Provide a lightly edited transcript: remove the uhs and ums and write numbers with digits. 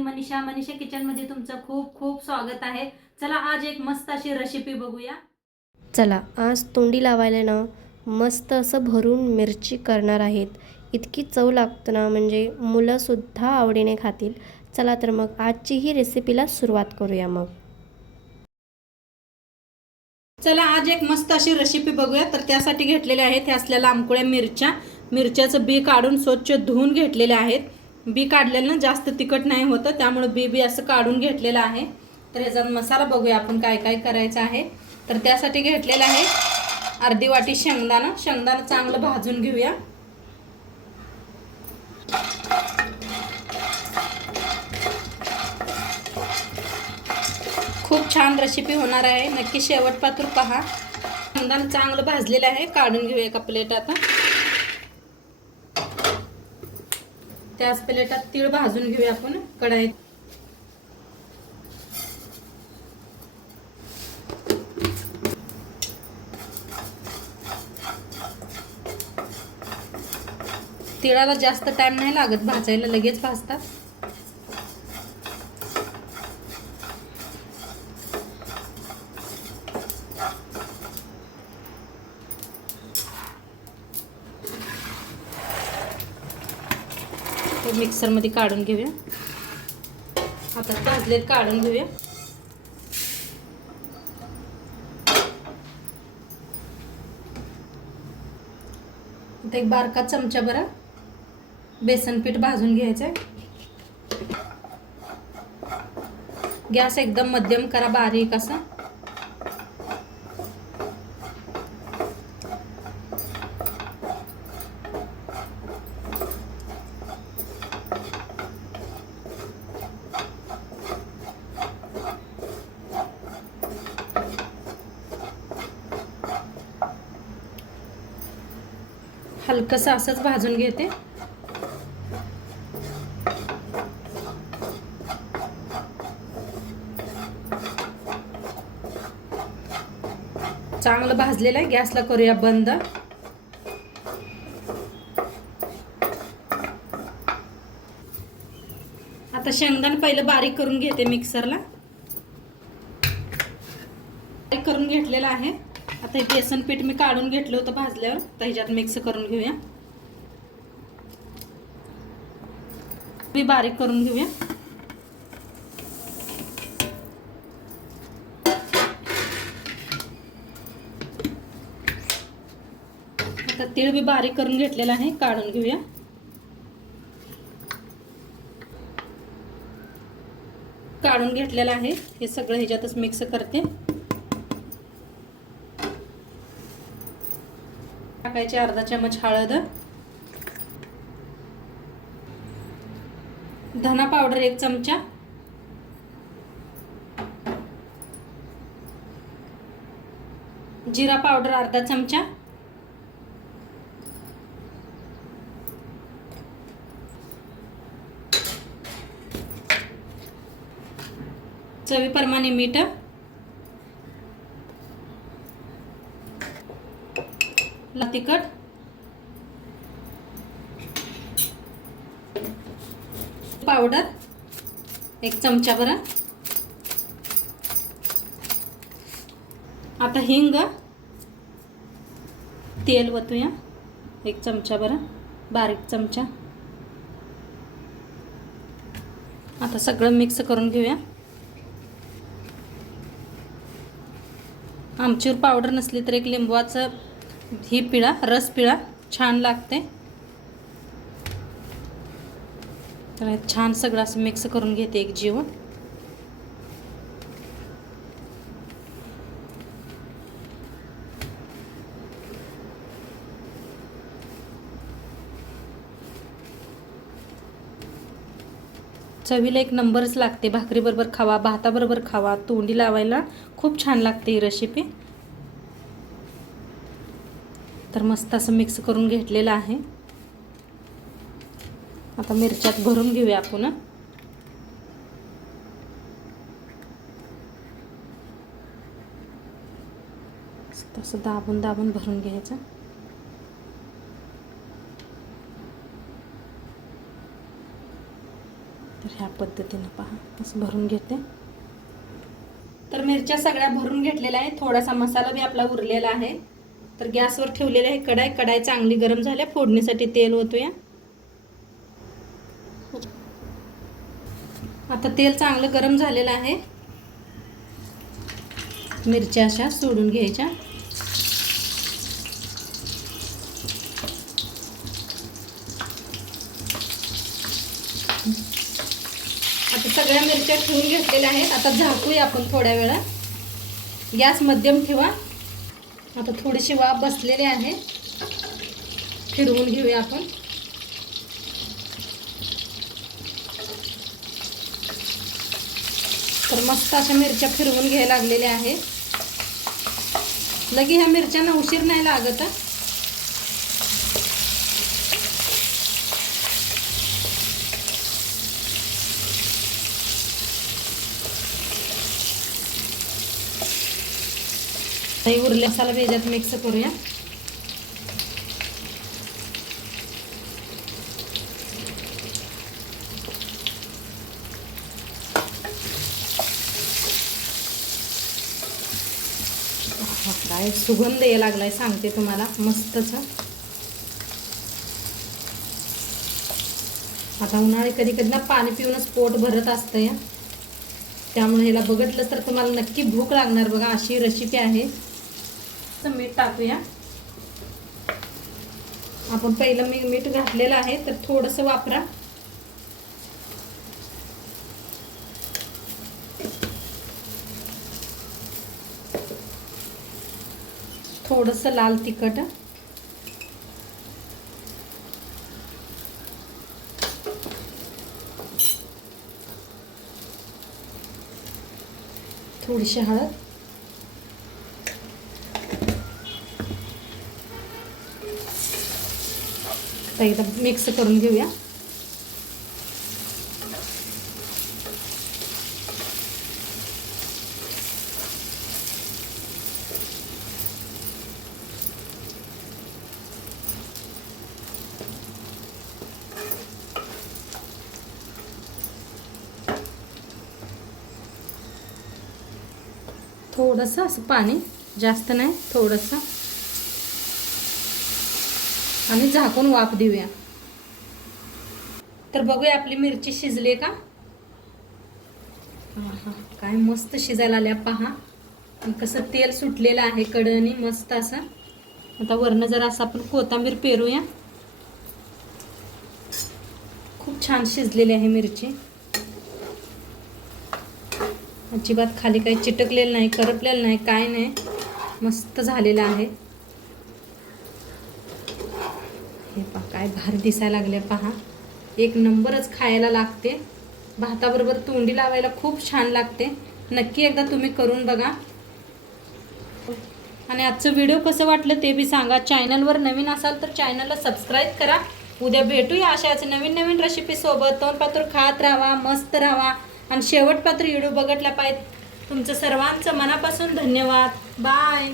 मी Manisha kitchen मध्ये तुमचं खूप खूप स्वागत आहे। चला आज एक मस्त अशी रेसिपी बघूया। चला आज तोंडी लावायला ना मस्त असं भरून मिरची करणार आहेत। इतकी चव लागतं ना म्हणजे मुलंसुद्धा आवडीने खातील। चला तर मग आजची ही रेसिपीला सुरुवात करूया मग। चला आज एक मस्त अशी रेसिपी बघूया। तर त्यासाठी घेतलेले आहेत हे असल्या लांबकोळ्या मिरच्याचं बी काढून स्वच्छ धुवून घेतलेले आहेत। बी काढलेलं जास्त तिखट नाही होतं, त्यामुळे बी असं काढून घेतलेलं आहे। तर याचा मसाला बघूया आपण काय काय करायचं आहे। तर त्यासाठी घेतलेला आहे अर्धी वाटी शेंगदाणा चांगलं भाजून घेऊया। खूप छान रेसिपी होणार आहे, नक्की शेवटपासून पहा। शेंगदाणा चांगलं भाजलेलं आहे, काढून घेऊया एका प्लेटात। त्याच प्लेटात तीळ भाजून घेऊया आपण कढईत। तिळाला जास्त टाइम नाही लागत भाजायला, लगेच भाजतात। मिक्सर मध्ये काढून घेऊया। आता भाजलेत काढून घेऊया। आता एक बारका चमचा भर बेसन पीठ भाजून घ्यायचंय। गॅस एकदम मध्यम करा, बारीक असा। हलकसं असंच भाजून घेते। चांगलं भाजलेलं आहे, गॅसला करूया बंद। आता शेंगदाणे पहिलं बारीक करून घेते मिक्सरला। बारीक करून घेतलेलं आहे। आता हे बेसन पीठ मी काढून घेतलं होतं भाजल्यावर, तर ह्याच्यात मिक्स करून घेऊया। मी बारीक करून घेऊया। आता तीळ बी बारीक करून घेतलेला आहे, काढून घेऊया। काढून घेतलेला आहे, हे सगळं ह्याच्यातच मिक्स करते। टाकायचे अर्धा चमच हळद, धना पावडर 1 चमचा, जीरा पावडर अर्धा चमचा, चवीप्रमाणे मीठ, लाल तिखट, पावडर 1 चमचा भर। आता हिंग, तेल वतूया 1 चमचा भर, बारीक चमचा। आता सगळं मिक्स करून घेऊया। आमचूर पावडर नसली तर एक लिंबूचा ही पिळा, रस पिळा, छान लागते। तर छान सगळं असं मिक्स करून घेते एक जीव। चवीला एक नंबरच लागते, भाकरी बरोबर खावा, भाताबरोबर खावा, तोंडी लावायला खूप छान लागते ही रेसिपी। तर मस्त असं मिक्स करून घेतलेलं आहे। आता मिरच्यात भरून घेऊया आपण। तसं दाबून दाबून भरून घ्यायचं। ह्या पद्धतीनं पहा असं भरून घेते. तर मिरच्या सगळ्या भरून घेतलेल्या आहे. थोडासा मसाला बी आपला उरलेला आहे. तर गॅसवर ठेवलेले आहे कढाई चांगली गरम झाल्या. फोडणीसाठी तेल ओतूया. आता तेल चांगलं गरम झालेलं आहे. मिरच्या अशा सोडून घ्यायच्या. आता सगळ्या मिरच्या ठेवून घेतलेल्या आहेत. आता झाकूया आपण थोड्या वेळा. गॅस मध्यम ठेवा. आता थोडीशी वाफ बसलेली आहे. फिरवून घेऊया आपण. तर मस्त अशा मिरच्या फिरवून घ्यायला लागलेल्या आहेत. लगे ह्या मिरच्यांना उशीर नाही लागत. उरले मसाला भेजात मिक्स करूया. काय सुगंध यायला लागलाय सांगते तुम्हाला मस्तच. आता उन्हाळी कधी कधी ना पाणी पिऊनच पोट भरत असतं या. त्यामुळे ह्याला बघितलं तर तुम्हाला नक्की भूक लागणार बघा. अशी रेसिपी आहे. तर मीठ टाकूया आपण. पहिलं मीठ घातलेलं आहे तर थोडंसं वापरा. थोडंसं लाल तिखट. थोडीशी हळद. आता एकदा मिक्स करून घेऊया. थोडंसं असं पाणी, जास्त नाही, थोडंसं. आणि झाकून वाफ देऊया. तर बघूया आपली मिरची शिजली का. हा काय मस्त शिजायला आल्या पहा. कसं तेल सुटलेलं आहे कढईने मस्त असं. आता वरनं जरा असं आपण कोथिंबीर पेरूया. खूप छान शिजलेली आहे मिरची. अजिबात खाली काही चिटकलेलं नाही, करपलेलं नाही, काय नाही. मस्त झालेलं आहे. हे पहा काय भारी दिसायला लागले पहा. एक नंबरच खायला लागते. भाताबरोबर तोंडी लावायला खूप छान लागते. नक्की एकदा तुम्ही करून बघा. आणि आजचं व्हिडिओ कसं वाटलं ते बी सांगा. चॅनलवर नवीन असाल तर चॅनलला सबस्क्राईब करा. उद्या भेटूया अशाच नवीन रेसिपी सोबत. तोंडपात्र खात राहा, मस्त राहा. आणि शेवटपात्र व्हिडिओ बघितला पाहिजे. तुमचं सर्वांचं मनापासून धन्यवाद. बाय.